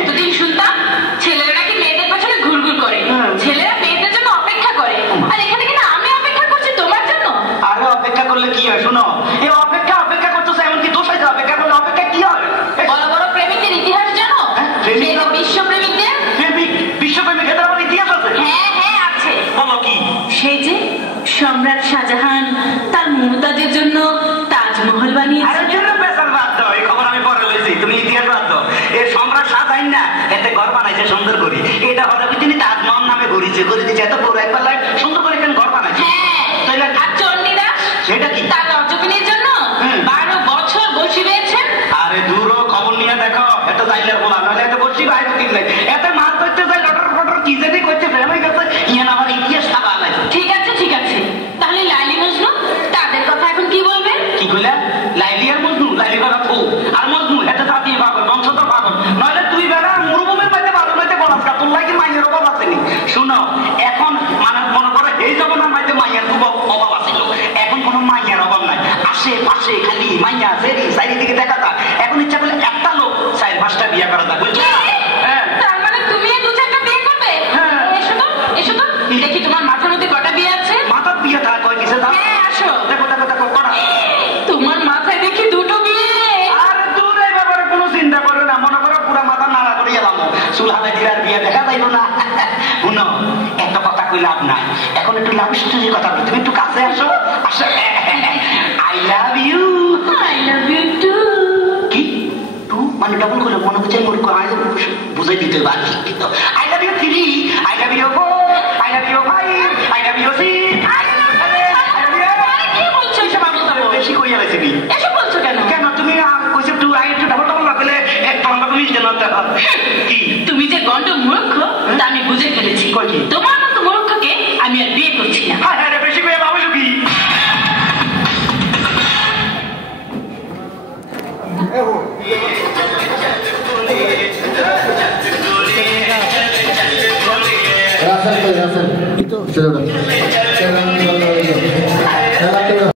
এতদিন শুনতাম ছেলেরা নাকি মেয়েদের পেছনে ঘুরঘুর করে, ছেলেরা মেয়েদের জন্য অপেক্ষা করে, আর এখানে কিনা আমি অপেক্ষা করছি তোমার জন্য। আরে অপেক্ষা করলে কি হয় শোনো, এই অপেক্ষা করতেছে এমন কি দোষ হয়েছে? অপেক্ষা করলে অপেক্ষা কি হয়? বড় বড় প্রেমিকদের ইতিহাস জানো? বিশ্ব প্রেমিকদের বিশ্বপ্রেমিক এদের আবার ইতিহাস আছে? হ্যাঁ হ্যাঁ আছে। বলো কি? সেই যে সম্রাট শাহজাহান তার মুমতাজের জন্য তাজমহল বানিয়েছে। এই খবর আমি পরে লইছি, তুমি ইতিহাস বাদ দাও। এই সম্রাট শাহজাহান না এতে ঘর বানাইছে সুন্দর করে, এটা হলে তিনি তাজমহল নামে ঘুরিয়েছে, করে দিচ্ছে এত বড় একবার সুন্দর করে এখানে ঘর বানাইছে। হ্যাঁ, আর চণ্ডীদাস সেটা কি? তার রজকিনীর জন্য 12 বছর বসি পেয়েছেন। আরে দূর খবর নিয়ে দেখো, এত যাইলে বলা নইলে এত বসি ভাই ঠিক নাই, এত মাছ ধরতে যায় লটর ফটর কি জানি করছে, ফেল হয়ে গেছে, ইয়ান আমার ইতিহাস খাবা নাই। ঠিক আছে ঠিক আছে, তাহলে লাইলি মজনু তাদের কথা এখন কি বলবে? কি কইলা? লাইলি আর মজনু? লাইলি কথা থু, আর মজনু এটা জাতীয় পাগল, বংশধর পাগল, নইলে তুই বেড়া মরুভূমির মধ্যে ভালো নইতে বলাস তোর লাগে মাইয়ের অভাব আসেনি। শুনো এখন মানে মনে করো এই জমানার মধ্যে মাইয়ের খুব অভাব আছিল, এখন কোনো মাইয়ের অভাব নাই, আশেপাশে খালি মাইয়া চারিদিকে দেখা যায়। এখন ইচ্ছা করলে একটা লোক 4-5টা বিয়ে করা যায়, বুঝছো? তার মানে তুমি 2-4টা বিয়ে করবে? এসো তো এসো তো দেখি তোমার মাথার মধ্যে কটা বিয়ে আছে। মাথার বিয়ে থাকা কয় কিসে দাও? হ্যাঁ আসো, দেখো দেখো দেখো কটা। তোমার মাথায় দেখি 2টো বিয়ে। আর দূর এই ব্যাপারে কোনো চিন্তা করো না, মনে করো পুরা মাথা নাড়া করে গেলাম, চুলহাতে দিলার বিয়ে দেখা যাইব না। শুনো একটা কথা কই লাভ নাই, এখন একটু লাভ স্টোরির কথা বলি, তুমি একটু কাছে আসো। আসো, I love you. I love you too. কি টু মানে ডবল করে মনে হচ্ছে মূর্খ, আই বুঝাই দিতে পারি কিন্তু I love you 3, I love you 4, I love you 5, I love you 6, বেশি কইয়া লাগছে কি? এসব বলছো কেন? কেন তুমি কইছো টু, আই একটু ডাবল ডাবল রাখলে এক টনটা তুমি জানো কি? তুমি যে গন্ড মূর্খ তা আমি বুঝে ফেলেছি। তোমার মতো মূর্খকে আমি আর বিয়ে করছি না। হ্যাঁ হ্যাঁ বেশি কইয়া ভাবছো কি? রাসেল চলো